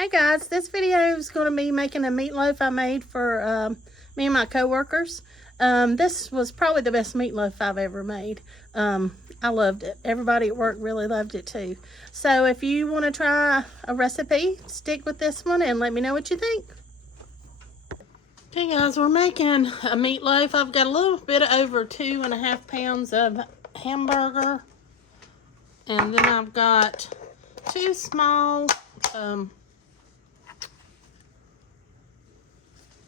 Hey guys, this video is going to be making a meatloaf I made for me and my co-workers. This was probably the best meatloaf I've ever made. I loved it. Everybody at work really loved it too. So if you want to try a recipe, stick with this one and let me know what you think. Okay guys, we're making a meatloaf. I've got a little bit over 2.5 pounds of hamburger. And then I've got 2 small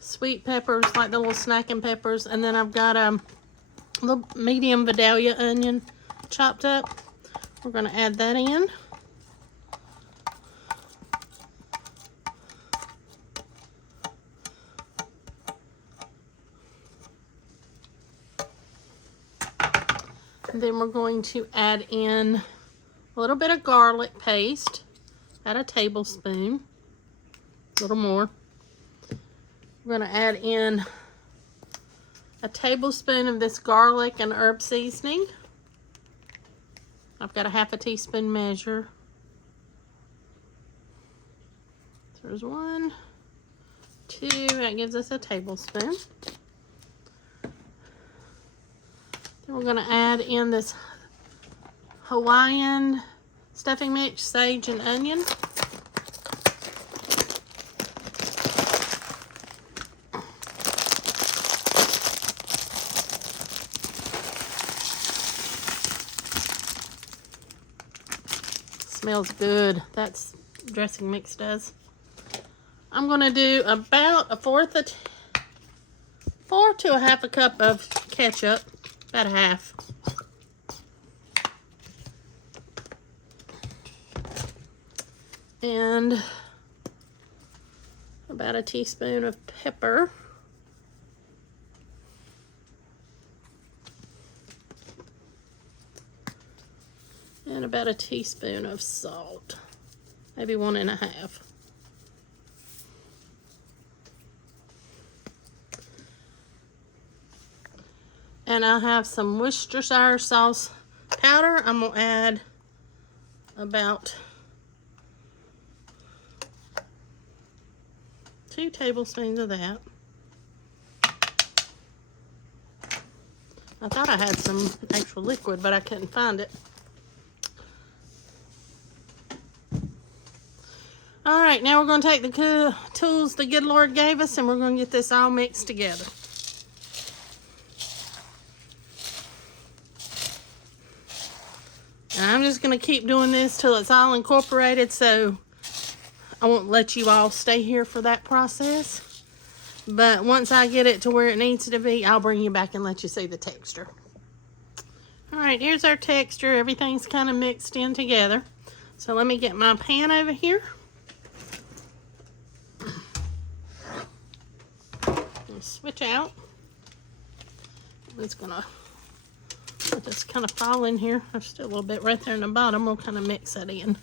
sweet peppers, like the little snacking peppers, and then I've got a little medium Vidalia onion chopped up. We're going to add that in. And then we're going to add in a little bit of garlic paste, about a tablespoon, a little more. We're going to add in a tablespoon of this garlic and herb seasoning. I've got a 1/2 teaspoon measure. So there's 1, 2, that gives us a tablespoon. Then we're going to add in this Hawaiian stuffing mix, sage and onion. Smells good. That's dressing mix does. I'm going to do about a 4 to 1/2 cup of ketchup, about a half. And about a teaspoon of pepper. And about a teaspoon of salt, maybe 1.5. And I have some Worcestershire sauce powder. I'm gonna add about 2 tablespoons of that. I thought I had some actual liquid, but I couldn't find it. All right, now we're going to take the tools the good Lord gave us and we're going to get this all mixed together. And I'm just going to keep doing this till it's all incorporated, so I won't let you all stay here for that process. But once I get it to where it needs to be, I'll bring you back and let you see the texture. All right, here's our texture. Everything's kind of mixed in together. So let me get my pan over here. Switch out. I'm just gonna let this kind of fall in here. There's still a little bit right there in the bottom. We'll kind of mix that in.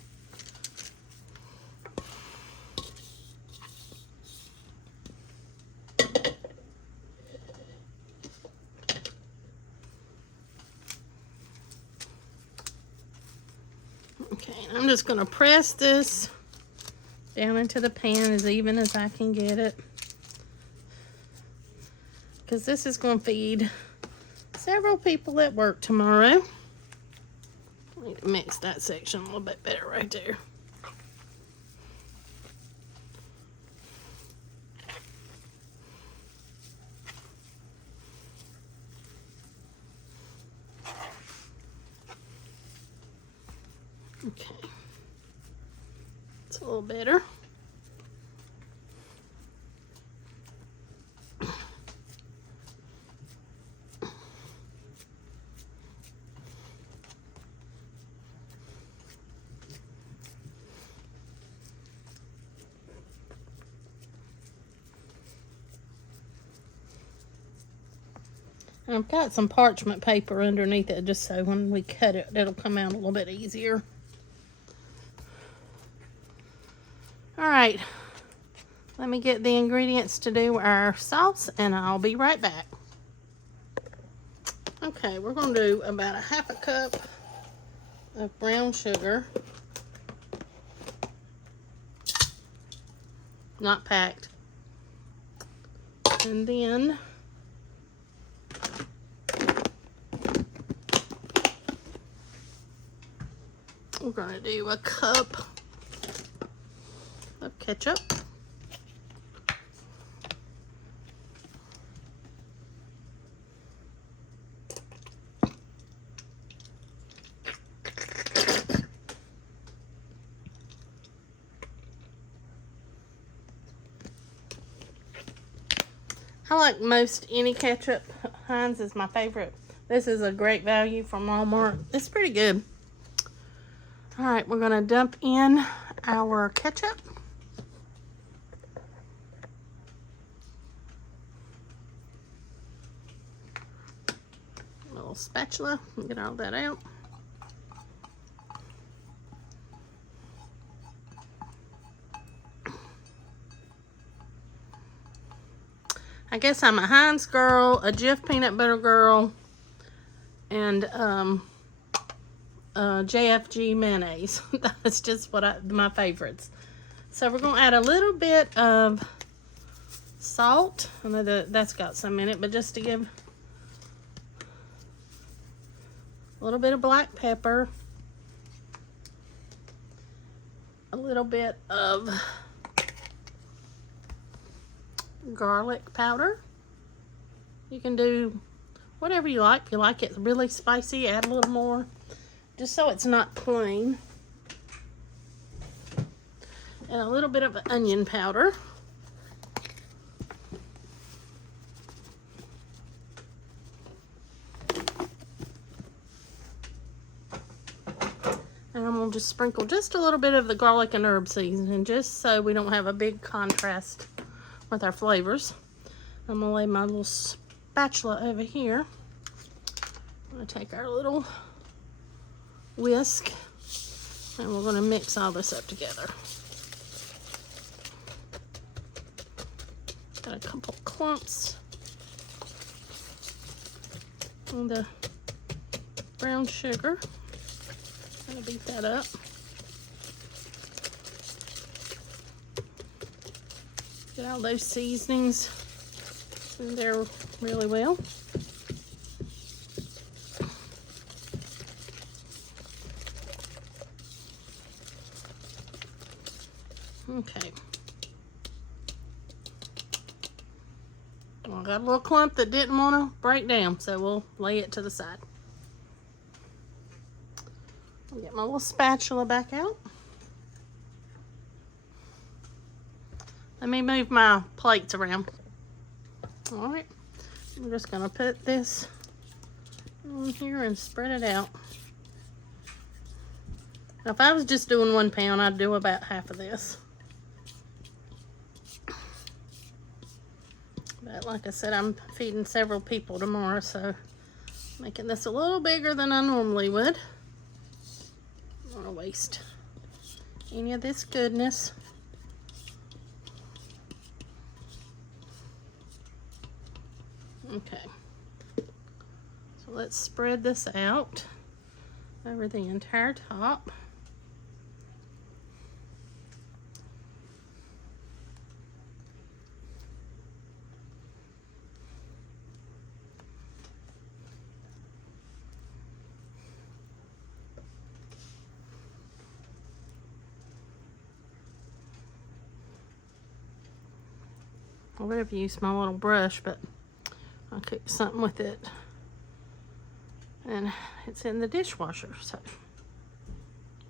Okay, and I'm just gonna press this down into the pan as even as I can get it, because this is going to feed several people at work tomorrow. I need to mix that section a little bit better right there. Okay, it's a little better. I've got some parchment paper underneath it just so when we cut it, it'll come out a little bit easier. All right, let me get the ingredients to do our sauce and I'll be right back. Okay, we're going to do about a 1/2 cup of brown sugar. not packed. And then we're gonna do a cup of ketchup. I like most any ketchup. Heinz is my favorite. This is a great value from Walmart. It's pretty good. All right, we're gonna dump in our ketchup. A little spatula, get all that out. I guess I'm a Heinz girl, a Jif peanut butter girl, and JFG mayonnaise. That's just what my favorites. So we're gonna add a little bit of salt. I know that's got some in it, but just to give a little bit of black pepper, a little bit of garlic powder. You can do whatever you like. If you like it really spicy, add a little more, just so it's not plain. And a little bit of onion powder. And I'm going to just sprinkle just a little bit of the garlic and herb seasoning, just so we don't have a big contrast with our flavors. I'm going to lay my little spatula over here. I'm going to take our little whisk, and we're going to mix all this up together. Got a couple clumps of the brown sugar. Gotta beat that up. Get all those seasonings in there really well. Okay. Well, I got a little clump that didn't want to break down, so we'll lay it to the side. I'll get my little spatula back out. Let me move my plates around. All right, I'm just gonna put this on here and spread it out. Now, if I was just doing 1 pound, I'd do about half of this. But like I said, I'm feeding several people tomorrow, so making this a little bigger than I normally would. I don't want to waste any of this goodness. Okay, so let's spread this out over the entire top. I would have used my little brush, but I'll cook something with it. And it's in the dishwasher, so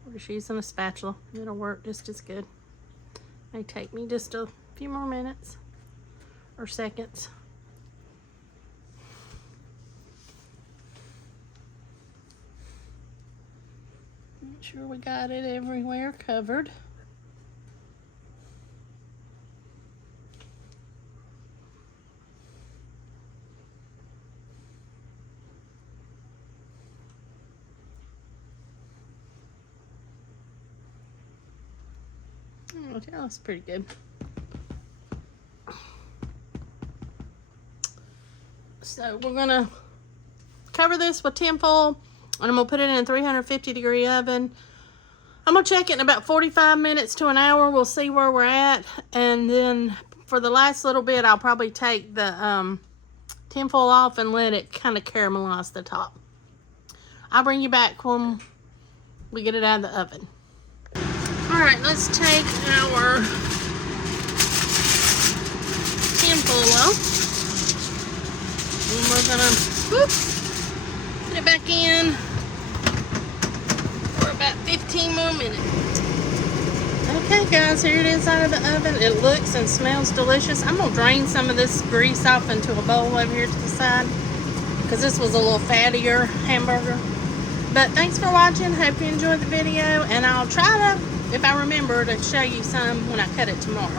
we're just using a spatula. It'll work just as good. May take me just a few more minutes or seconds. Make sure we got it everywhere covered. Oh, yeah, that's pretty good. So we're gonna cover this with tinfoil, and I'm gonna put it in a 350-degree oven. I'm going to check it in about 45 minutes to an hour. We'll see where we're at. And then for the last little bit, I'll probably take the tinfoil off and let it kind of caramelize the top. I'll bring you back when we get it out of the oven. Alright, let's take our tinfoil off. And we're going to put it back in for about 15 more minutes. Okay guys, here it is out of the oven. It looks and smells delicious. I'm going to drain some of this grease off into a bowl over here to the side, because this was a little fattier hamburger. But thanks for watching. Hope you enjoyed the video, and I'll try to, if I remember, to show you some when I cut it tomorrow.